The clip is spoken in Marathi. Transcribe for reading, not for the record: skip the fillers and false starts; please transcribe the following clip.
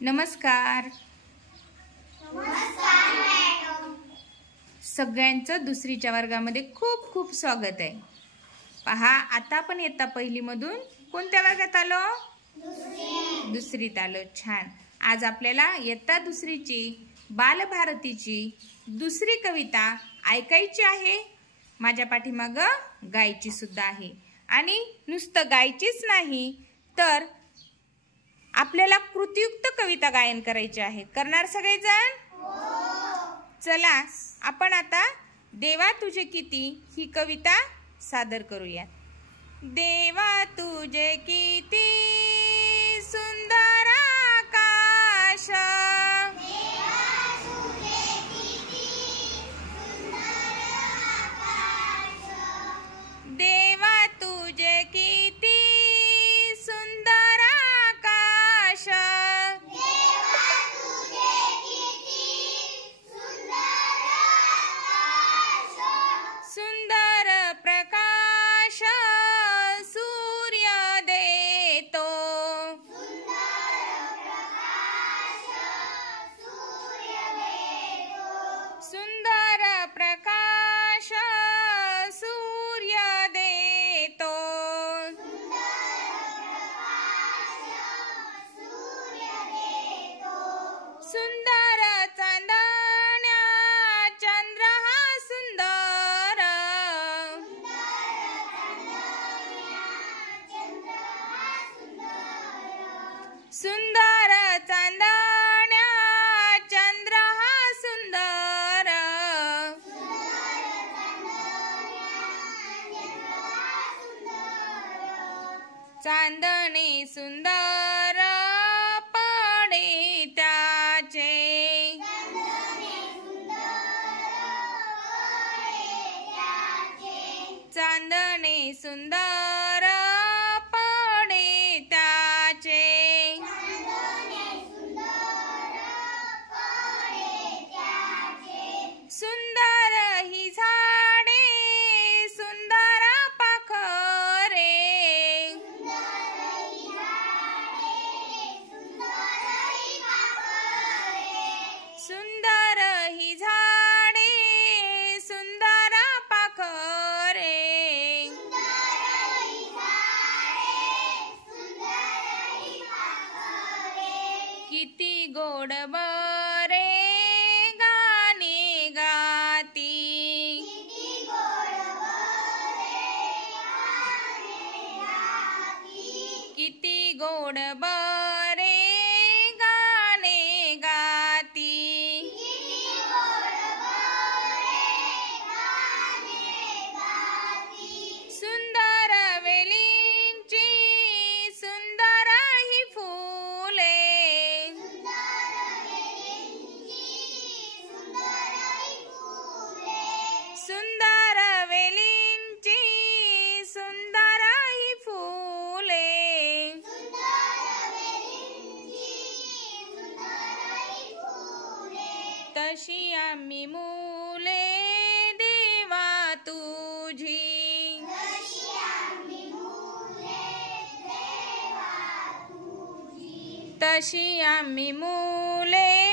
नमस्कार. नमस्कार मॅडम. सगळ्यांचं दुसरीच्या वर्गामध्ये खूप खूप स्वागत आहे. पहा, आता आपण इयत्ता पहिली मधून कोणत्या वर्गात आलो? दुसरीत आलो. छान. आज आपल्याला इयत्ता दुसरीची बालभारतीची दुसरी कविता ऐकायची आहे. माझ्या पाठीमागं गायची सुद्धा आहे. आणि नुसतं गायचीच नाही तर आपल्याला कृतीयुक्त कविता गायन करायची आहे. करणार सगळेजण? चला आपण आता देवा तुझे किती ही कविता सादर करूया. देवा तुझे किती सुंदर आकाश, देवा तुझे किती सुंदर आकाश, देवा तुझे किती सुंदर आकाश, देवा तुझे किती सुंदर आकाश, सुंदर प्रकाश सूर्य देतो, सुंदर प्रकाश सूर्य देतो, सुंदर प्रकाश सूर्य देतो, सुंदर चांदण्या चंद्र हा सुंदर, सुंदर चांदण्या चंद्र हा सुंदर, चांदणे सुंदर पडे त्याचे, चांदणे सुंदर पडे त्याचे, सुंदर ही झाडे सुंदर पाखरे, सुंदर ही झाडे सुंदर पाखरे, किती गोड बरे गाणे गाती, किती गोड बरे गाणे गाती, सुंदर वेलींची सुंदर ही फुले, सुंदर वेलींची सुंदर ही फुले, तशी आम्ही मुले देवा तुझी, तशी आम्ही मुले